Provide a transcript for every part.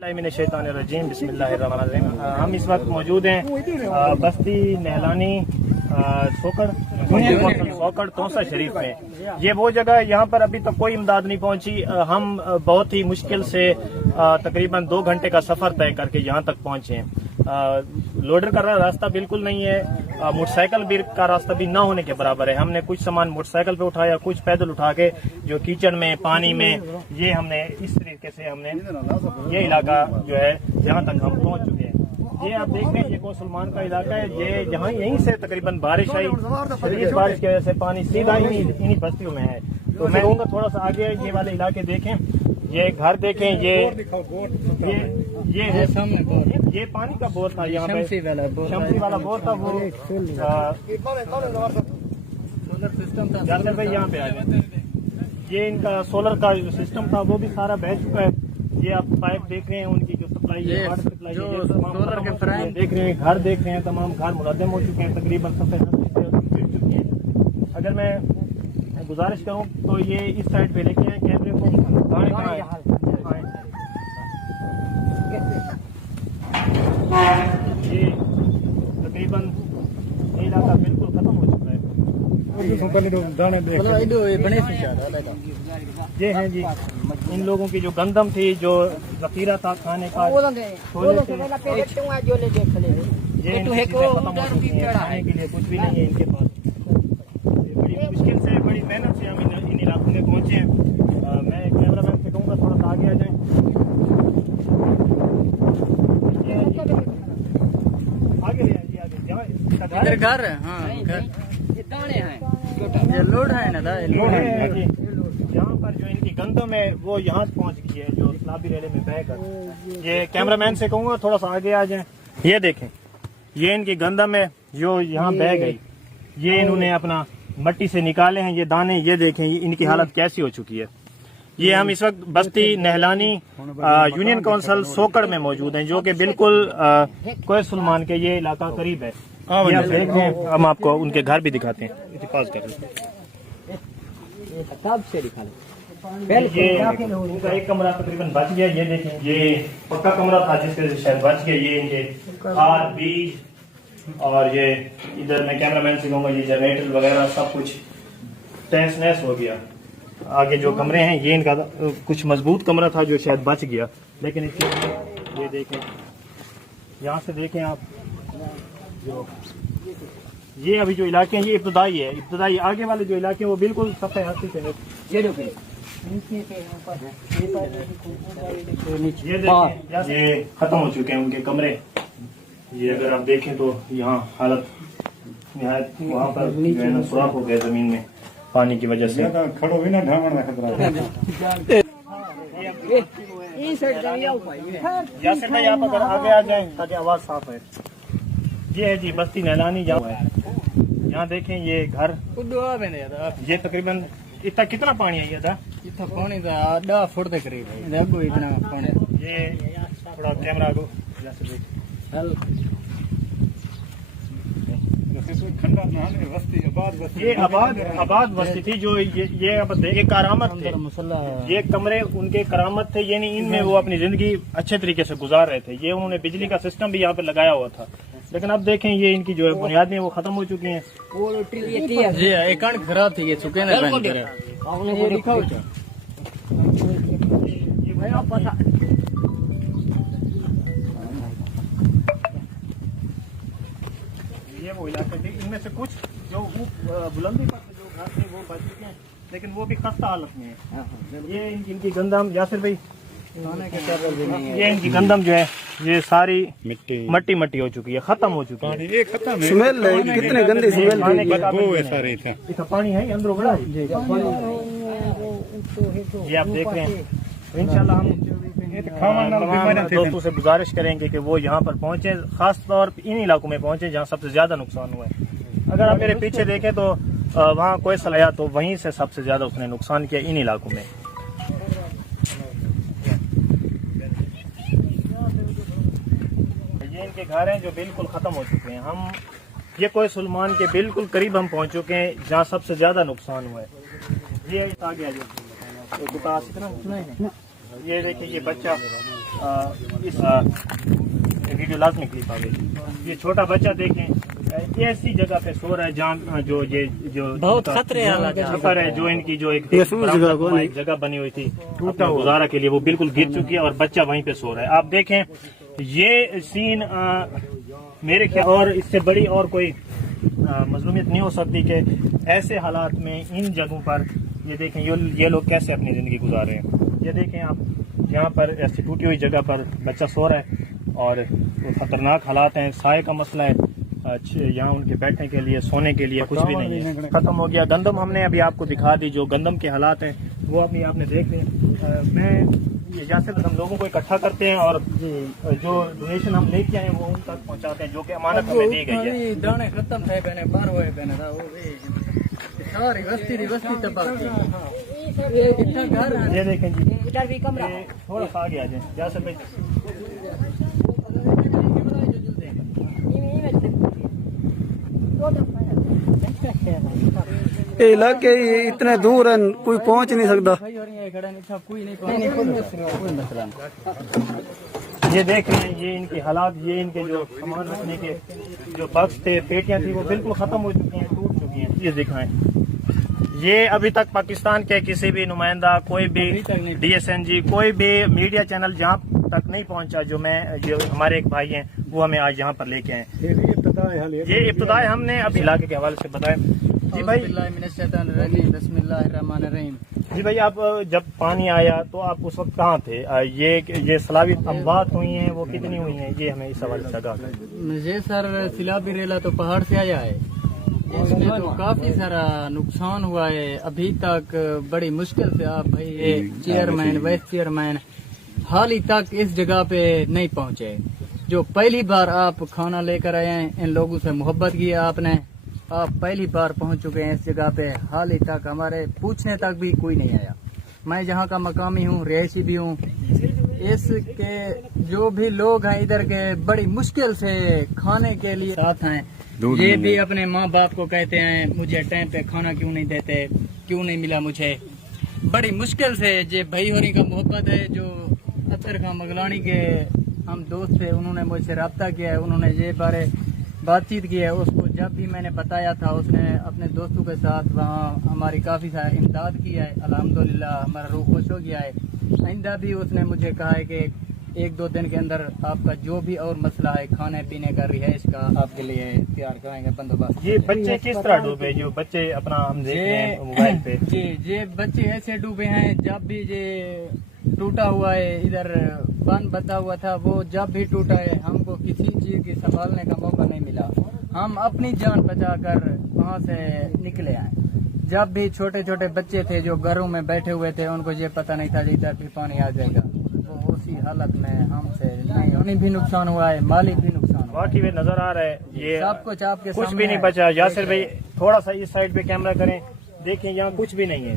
बिस्मिल्लाहिर्रहमानिर्रहीम बिस्मिल्लाहिर्रहमानिर्रहीम। हम इस वक्त मौजूद हैं बस्ती नहलानी सोकड़ तौसा शरीफ में। ये वो जगह है यहाँ पर अभी तक कोई इमदाद नहीं पहुँची। हम बहुत ही मुश्किल से तकरीबन 2 घंटे का सफर तय करके यहाँ तक पहुँचे हैं। लोडर का रास्ता बिल्कुल नहीं है, मोटरसाइकिल भी का रास्ता भी ना होने के बराबर है। हमने कुछ सामान मोटरसाइकिल पे उठाया, कुछ पैदल उठा के जो कीचड़ में पानी में ये हमने इस तरीके से हमने ये इलाका जो है जहाँ तक हम पहुँच चुके हैं। ये आप देख रहे हैं ये कोसलमान का इलाका है। ये जहाँ यहीं से तकरीबन बारिश आई, शदीद बारिश की वजह से पानी सीधा इन्हीं बस्तियों में है। तो मैं कहूँगा थोड़ा सा आगे ये वाले इलाके देखें, ये घर देखें, ये है ये पानी का बोर था यहाँ पे, शमसी वाला बोर था। वो सोलर सिस्टम था भाई, यहाँ पे आ जाए। ये इनका सोलर का जो सिस्टम था वो भी सारा बह चुका है। ये आप पाइप देख रहे हैं, उनकी जो सप्लाई है, वाटर सप्लाई सोलर के फ्रेम देख रहे हैं, घर देख रहे हैं, तमाम घर मुलद्दम हो चुके हैं, तकरीबन सफेद गिर चुकी है। अगर मैं गुजारिश करूँ तो ये इस साइड पे लेके आए कैमरे को, ये तकरीबन ये इलाका बिल्कुल खत्म हो चुका है। ये है जी इन लोगों की जो गंदम थी, जो जखीरा था खाने का, ये खाने के लिए कुछ भी नहीं है इनके पास। बड़ी मुश्किल से, बड़ी मेहनत से हम इन इलाकों में पहुंचे हैं। मैं कैमरा मैन से कहूँगा थोड़ा सा आगे आ जाए। आगे इधर घर है, हाँ घर दाने हैं, ये लोड है ना, लोड है। यहाँ पर जो इनकी गंदम है वो यहाँ पहुँच गई है, जो सलाबी रेले में बहकर। ये कैमरामैन से कहूँगा थोड़ा सा आगे आ जाए। ये देखें, ये इनकी गंदम है जो यहाँ बह गई। ये इन्होंने अपना मट्टी से निकाले हैं ये दाने। ये देखें इनकी हालत कैसी हो चुकी है। ये हम इस वक्त बस्ती नहलानी यूनियन काउंसिल सोकड़ में मौजूद हैं, जो कि बिल्कुल कोसलमान के ये इलाका करीब है। ये आप देख रहे हैं, हम आपको उनके घर भी दिखाते हैं। ये उनका एक कमरा तकरीबन बच गया। ये देखें, ये पक्का कमरा था जिसके वजह से शायद बच गया। ये इनके खाद बीज और ये इधर मैं कैमरामैन से कहूँगा ये जनरेटर वगैरह सब कुछ तहस नहस हो गया। आगे जो कमरे हैं ये इनका कुछ मजबूत कमरा था जो शायद बच गया, लेकिन इसके ये देखें, यहाँ से देखें आप, जो ये अभी जो इलाके हैं ये इब्तदाई है। इब्तदाई आगे वाले जो इलाके हैं वो बिल्कुल सफेद हस्ती से ये खत्म हो चुके हैं उनके कमरे। ये अगर आप देखें तो यहाँ हालत वहाँ पर जो है ना सुराख हो गया जमीन में पानी की वजह से। खड़ो भी ना ढांगना खतरा है। यासिर भाई आप अगर आगे आ जाएं ताकि आवाज साफ है। ये है जी बस्ती नहलानी जहाँ है। यहाँ देखें ये घर, ये तकरीबन इतना कितना पानी है? इतना पानी 10 फुट के करीब है इतना पानी। ये थोड़ा कैमरा को ये आबाद बस्ती थी जो ये करामत थे। ये कमरे उनके करामत थे, यानी इनमें वो अपनी जिंदगी अच्छे तरीके से गुजार रहे थे। ये उन्होंने बिजली का सिस्टम भी यहाँ पे लगाया हुआ था, लेकिन अब देखें ये इनकी जो बुनियादें वो खत्म हो चुकी हैं। जी खराब थी, ये चुके ना ये वो इलाके थे। इनमें से कुछ जो बुलंदी पर जो घर थे वो बच चुके हैं, लेकिन वो भी खस्ता हालत में है। ये इनकी गंदम, यासिर भाई ये इनकी गंदम जो है ये सारी मट्टी हो चुकी है, खत्म हो चुकी है। स्मेल कितने गंदे स्मेल पानी है अंदर बड़ा। ये आप देख रहे हैं। इंशाल्लाह हम दोस्तों से गुजारिश करेंगे कि वो यहाँ पर पहुँचे, खास तौर पर इन इलाकों में पहुँचे जहाँ सबसे ज्यादा नुकसान हुआ है। अगर आप मेरे पीछे देखें तो वहाँ कोई सलाया तो वहीं से सबसे ज्यादा उसने नुकसान किया इन इलाकों में। ये इनके घर हैं जो बिल्कुल खत्म हो चुके हैं। हम ये कोसलमान के बिल्कुल करीब हम पहुँच चुके हैं जहाँ सबसे ज्यादा नुकसान हुआ है। ये आगे आ जाए ये देखिए ये बच्चा इस वीडियो लाजमी क्लिप आ गई। ये छोटा बच्चा देखें ऐसी जगह पे सो रहा है जहाँ जो बहुत खतरे सफर है, जो इनकी जो एक जगह बनी हुई थी टूटा गुजारा के लिए, वो बिल्कुल गिर चुकी है और बच्चा वहीं पे सो रहा है। आप देखें ये सीन मेरे ख्याल और इससे बड़ी और कोई मजलूमियत नहीं हो सकती कि ऐसे हालात में इन जगहों पर ये देखें ये लोग कैसे अपनी ज़िंदगी गुजार रहे हैं। ये देखें आप यहाँ पर ऐसी टूटी हुई जगह पर बच्चा सो रहा है और खतरनाक हालात हैं, साए का मसला है, यहाँ उनके बैठने के लिए सोने के लिए कुछ भी नहीं है। खत्म हो गया। गंदम हमने अभी आपको दिखा दी, जो गंदम के हालात हैं वो अभी आपने देख लिया। मैं ये जैसे हम लोगों को इकट्ठा करते हैं और जो डोनेशन हम लेके आए वो उन तक पहुँचाते हैं, जो कि अमानत हमें दी गई है। दाने खत्म थे पहने बार हुए पहने था वो सारी वस्ती तबाह की। ये देखें जी इधर भी कमरा थोड़ा सा आगे आ जाए जैसे भाई इलाके इतने दूर है कोई पहुंच नहीं सकता। ये देख रहे हैं ये इनके हालात, ये इनके जो सामान रखने के जो बक्स थे, पेटियां थी, वो बिल्कुल खत्म हो चुकी हैं, टूट चुकी हैं। ये दिखाएं ये अभी तक पाकिस्तान के किसी भी नुमाइंदा, कोई भी DSNG, कोई भी मीडिया चैनल जहाँ तक नहीं पहुँचा। जो हमारे एक भाई हैं वो हमें आज यहाँ पर लेके आए। ये इब्तिदाई हमने अभी इलाके के हवाले से बताया। जी भाई जी भाई आप जब पानी आया तो आप उस वक्त कहाँ थे? ये सैलाबी अम्बात हुई हैं, वो कितनी हुई हैं, ये हमें इस हवाले से आगाह। ये सर सैलाबी रेला तो पहाड़ से आया है, इसमें तो काफी सारा नुकसान हुआ है। अभी तक बड़ी मुश्किल से आप भाई ये चेयरमैन वाइस चेयरमैन हाल ही तक इस जगह पे नहीं पहुंचे। जो पहली बार आप खाना लेकर आए हैं, इन लोगों से मोहब्बत की आपने, आप पहली बार पहुंच चुके हैं इस जगह पे। हाल ही तक हमारे पूछने तक भी कोई नहीं आया। मैं जहां का मकामी हूं, रिहायशी भी हूं, इसके जो भी लोग हैं इधर के बड़ी मुश्किल से खाने के लिए साथ हैं। ये भी अपने माँ बाप को कहते हैं मुझे टाइम पे खाना क्यों नहीं देते, क्यों नहीं मिला मुझे। बड़ी मुश्किल से ये भाई होरी का मोहब्बत है। जो अतर खां मगलानी के हम दोस्त थे, उन्होंने मुझसे रब्ता किया है, उन्होंने ये बारे बातचीत की है। उसको जब भी मैंने बताया था उसने अपने दोस्तों के साथ वहाँ हमारी काफ़ी सारी इमदाद की है। अल्हम्दुलिल्लाह हमारा रूह खुश हो गया है। आइंदा भी उसने मुझे कहा है कि 1-2 दिन के अंदर आपका जो भी और मसला है खाने पीने का, रिहाइश का, आपके लिए तैयार कराएंगे बंदोबस्त। ये बच्चे किस तरह डूबे? जो बच्चे अपना हम देख रहे हैं मोबाइल पे, जी ये बच्चे ऐसे डूबे हैं जब भी ये टूटा हुआ है, इधर बंद बता हुआ था, वो जब भी टूटा है हमको किसी चीज की संभालने का मौका नहीं मिला। हम अपनी जान बचाकर वहाँ से निकले आए। जब भी छोटे छोटे बच्चे थे जो घरों में बैठे हुए थे, उनको ये पता नहीं था इधर भी पानी आ जाएगा। वो उसी हालत में हमसे उन्हें भी नुकसान हुआ है, माली भी नुकसान हुआ। वाकई में नजर आ रहा है ये सब कुछ आपके कुछ भी नहीं बचा। यासिर भाई थोड़ा सा इस साइड पे कैमरा करें, देखें यहाँ कुछ भी नहीं है।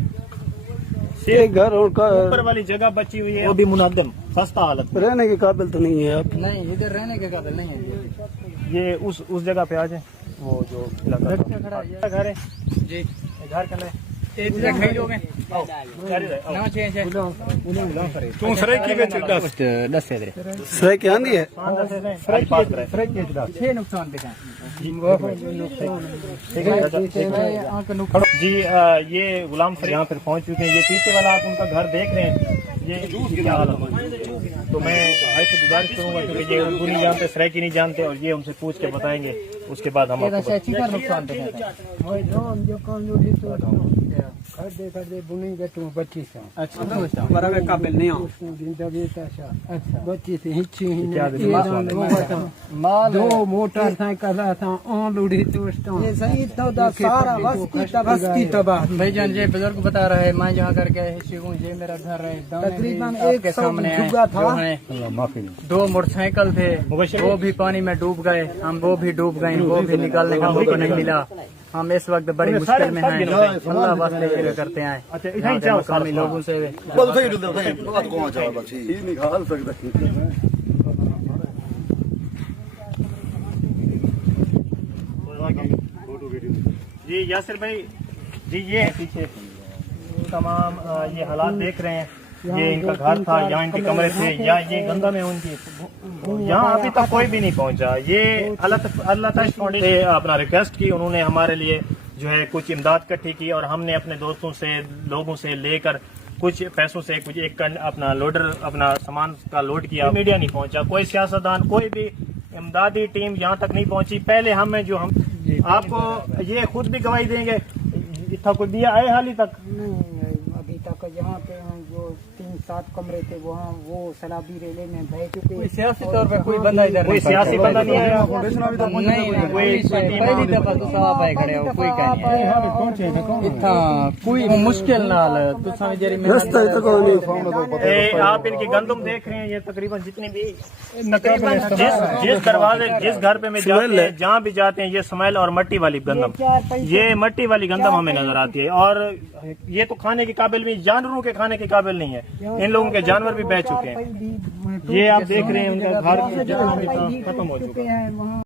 घर ऊपर वाली जगह बची हुई है, वो भी मुनादिम खस्ता हालत, रहने के काबिल तो नहीं है। आप नहीं इधर रहने के काबिल नहीं है। ये उस जगह पे आ जाए, वो जो घर है जी घर के सही क्या आंदी है नुकसान जी। ये गुलाम फरीद यहाँ पर पहुँच चुके हैं। ये पीछे वाला आप उनका घर देख रहे हैं, ये क्या हालत है। तो मैं भाई से गुजारिश करूंगा क्योंकि ये उर्दू नहीं जानते, सराइकी नहीं जानते, और ये उनसे पूछ के बताएंगे, उसके बाद हम आपको नुकसान काबिल नहीं दो मोटरसाइकिल भाईजान ये बुजुर्ग बता रहे हैं, मैं जहाँ करके ये मेरा घर है तकरीबन एक सामने है। 2 मोटरसाइकिल थे, वो भी पानी में डूब गए, हम वो भी डूब गए, वो भी निकालने का मौका नहीं मिला। हम इस वक्त बड़ी मुश्किल में हैं, अल्लाह वास्ते करते हैं मकामी लोगों से। जी यासिर भाई जी, ये पीछे तमाम ये हालात देख रहे हैं। ये इनका घर था, यहाँ इनके कमरे थे, या ये गंदम है उनकी, यहाँ अभी तक कोई भी नहीं पहुंचा। ये अल्लाह तश फाउंडेशन से अपना रिक्वेस्ट की, उन्होंने हमारे लिए जो है कुछ इमदाद इकट्ठी की और हमने अपने दोस्तों से, लोगों से लेकर कुछ पैसों से कुछ एक अपना लोडर अपना सामान का लोड किया। मीडिया नहीं पहुंचा, कोई सियासतदान, कोई भी इमदादी टीम यहाँ तक नहीं पहुंची। पहले हम आपको ये खुद भी गवाही देंगे, इतना कोई दिया आए हाल ही तक अभी तक यहाँ पे हम जो 3-7 कमरे थे वहाँ वो सैलाबी रेले में बह चुके। सियासी तौर पर कोई बंदा इधर कोई सियासी बंदा नहीं आया, पहली दफा तो सवा पाए खड़े हो, कोई का नहीं इतना कोई मुश्किल नाल तो समझ रास्ता तक नहीं। आप इनकी गंदम देख रहे हैं, ये तकरीबन जितनी भी जिस दरवाजे जिस घर पे में जाते हैं, जहाँ भी जाते हैं, ये स्मेल और मट्टी वाली गंदम, ये मट्टी वाली गंदम हमें नजर आती है। और ये तो खाने के काबिल भी, जानवरों के खाने के काबिल नहीं है, इन लोगों के जानवर भी बह चुके हैं। ये आप देख रहे हैं उनका घर जितना भी खत्म हो चुका है।